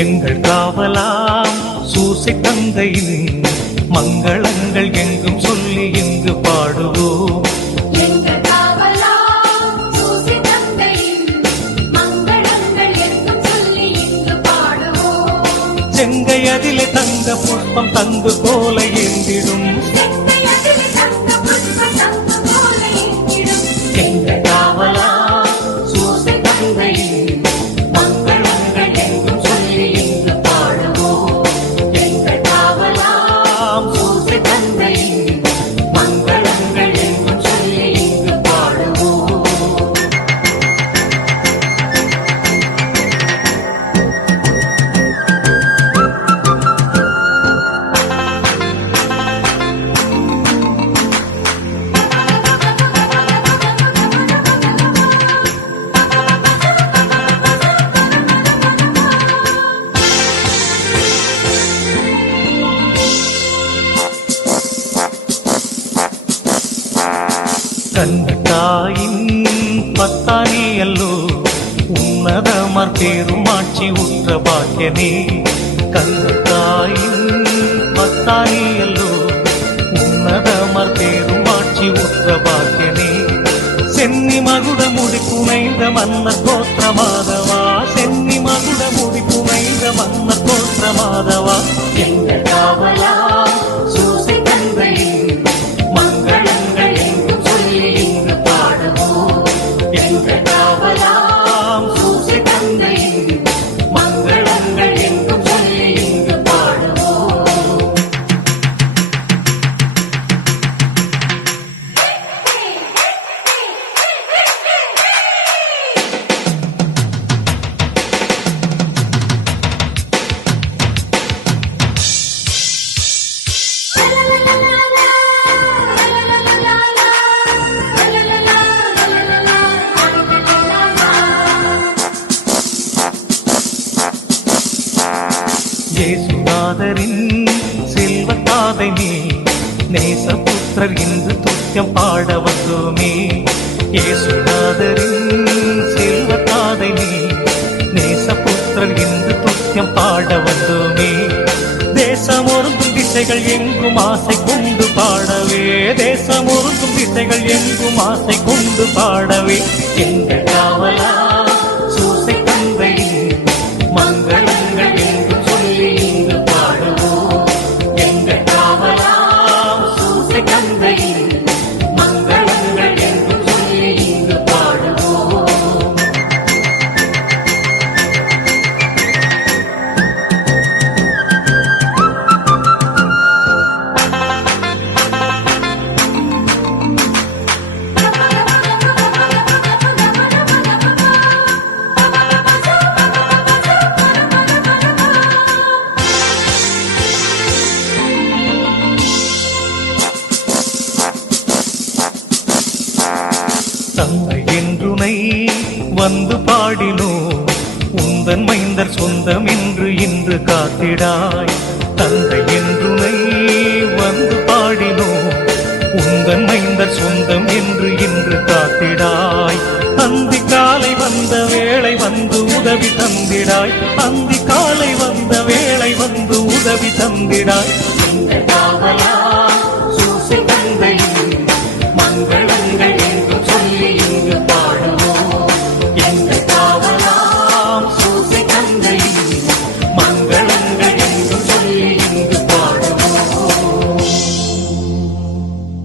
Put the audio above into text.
எங்கள் காவலாம் சூசை தந்தையின் மங்களங்கள் எங்கும் சொல்லி இங்கு பாடுவோம். எங்கள் காவலாம் சூசை தந்தையின் மங்களங்கள் எங்கும் சொல்லி இங்கு பாடுவோம். செங்கை அதிலே தங்க புஷ்பம் தங்கு போல ஏந்திடும். எங்கள் காவலாம் சூசை தந்தையின் கண்ணத்தாயின் பத்தானியல்லோ உன்னதமர் பெருமாட்சி உற்ற பாக்கியனே. கண்ணத்தாயின் பத்தானியல்லோ உன்னதமர் பெருமாட்சி உற்ற பாக்கியனே. சென்னி மகுட முடி புனைந்த மன்னர் கோத்திர மாதவா, சென்னி மகுட முடி புனைந்த மன்னர் கோத்திர மாதவா. எங்கள் காவலா சூசை தந்தையின் மங்களங்கள் எங்கும் சொல்லி இங்கு பாடுவோம். எங்கள் காவலாம் சூசை தந்தையின் மங்களங்கள் எங்கும் சொல்லி இங்கு பாடுவோம். இயேசுநாதரின் செல்வத்தாதை நீ நேசபுத்திரர் என்று துத்தியம் பாட வந்தோமே. இயேசுநாதரின் செல்வத்தாதை நீ நேசபுத்திரர் என்று துத்தியம் பாட வந்தோமே. தேசம் ஒருங்கும் திசைகள் எங்கும் ஆசை கொண்டு பாடவே, தேசம் ஒருங்கும் திசைகள் எங்கும் ஆசை கொண்டு பாடவே. எங்கள் காவலா சூசை தந்தையின் மங்களங்கள் எங்கும் சொல்லி இங்கு பாடுவோம். எங்கள் காவலாம் சூசை தந்தையின் மங்களங்கள் எங்கும் சொல்லி இங்கு பாடுவோம். தந்தை என்றுனை வந்து பாடினோ, உந்தன் மைந்தர் சொந்தம் என்று இன்று காத்திடாய். தந்தை என்றுனை வந்து பாடினோ, உந்தன் மைந்தர் சொந்தம் என்று இன்று காத்திடாய். அந்தி காலை வந்த வேளை வந்து உதவி தந்திடாய், அந்தி காலை வந்த வேளை வந்து உதவி தந்திடாய்.